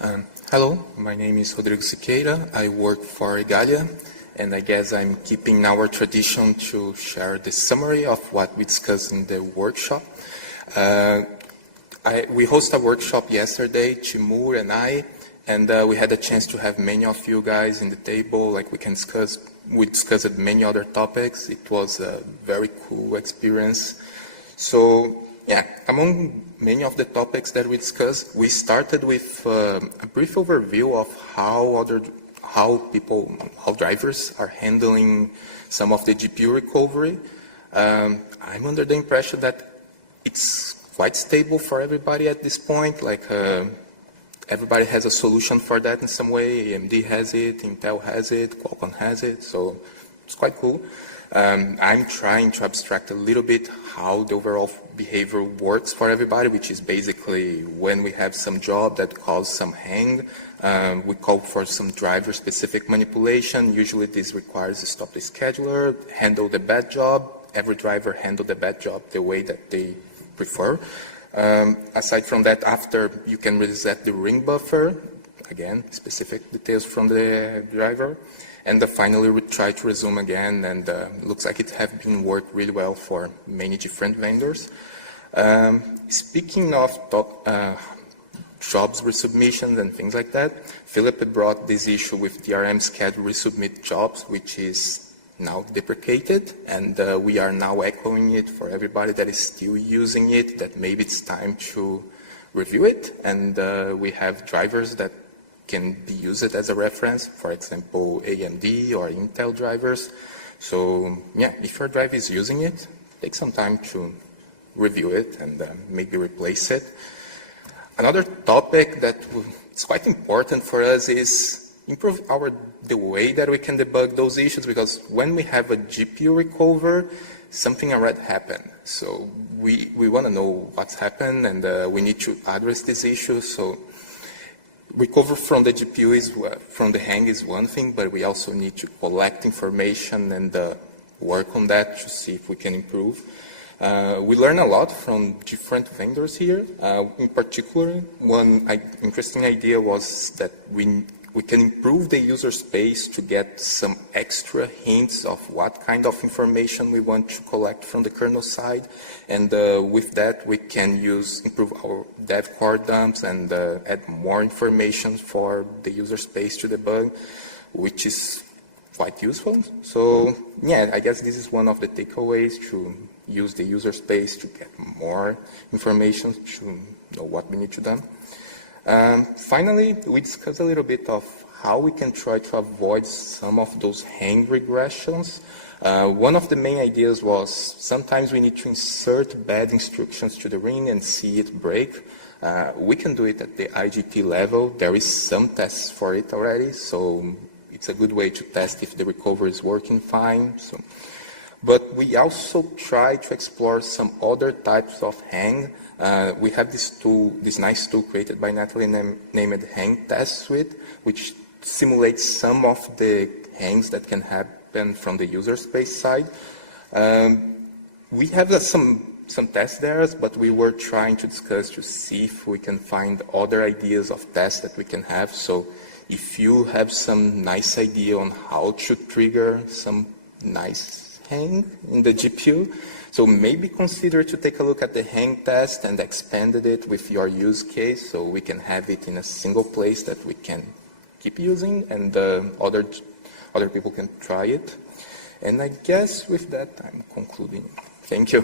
Hello, my name is Rodrigo Siqueira. I work for Igalia, and I guess I'm keeping our tradition to share the summary of what we discussed in the workshop. We hosted a workshop yesterday, Timur and I, and we had a chance to have many of you guys in the table. Like we discussed many other topics. It was a very cool experience. So yeah, among many of the topics that we discussed, we started with a brief overview of how drivers are handling some of the GPU recovery. I'm under the impression that it's quite stable for everybody at this point. Like everybody has a solution for that in some way. AMD has it, Intel has it, Qualcomm has it, so it's quite cool. I'm trying to abstract a little bit how the overall behavior works for everybody, which is basically when we have some job that causes some hang, we call for some driver-specific manipulation. Usually this requires to stop the scheduler, handle the bad job. Every driver handle the bad job the way that they prefer. Aside from that, after you can reset the ring buffer, again, specific details from the driver. And finally, we try to resume again, and looks like it has been worked really well for many different vendors. Speaking of jobs resubmissions and things like that, Philip brought this issue with DRM schedule resubmit jobs, which is now deprecated, and we are now echoing it for everybody that is still using it, that maybe it's time to review it, and we have drivers that can be used as a reference, for example, AMD or Intel drivers. So yeah, if your driver is using it, take some time to review it and maybe replace it. Another topic that is quite important for us is improve the way that we can debug those issues, because when we have a GPU recover, something already happened. So we want to know what's happened, and we need to address this issue. So recover from the GPU from the hang is one thing, but we also need to collect information and work on that to see if we can improve. We learn a lot from different vendors here. In particular, one interesting idea was that we can improve the user space to get some extra hints of what kind of information we want to collect from the kernel side. And with that, we can improve our dev core dumps and add more information for the user space to debug, which is quite useful. So yeah, I guess this is one of the takeaways, to use the user space to get more information to know what we need to do. Finally, we discussed a little bit of how we can try to avoid some of those hang regressions. One of the main ideas was sometimes we need to insert bad instructions to the ring and see it break. We can do it at the IGT level. There is some tests for it already, so it's a good way to test if the recovery is working fine. But we also try to explore some other types of hang. We have this nice tool created by Natalie named Hang Test Suite, which simulates some of the hangs that can happen from the user space side. We have some tests there, but we were trying to discuss to see if we can find other ideas of tests that we can have. So if you have some nice idea on how to trigger some nice hang in the GPU, so maybe consider to take a look at the hang test and expanded it with your use case, so we can have it in a single place that we can keep using, and other people can try it. And I guess with that, I'm concluding. Thank you.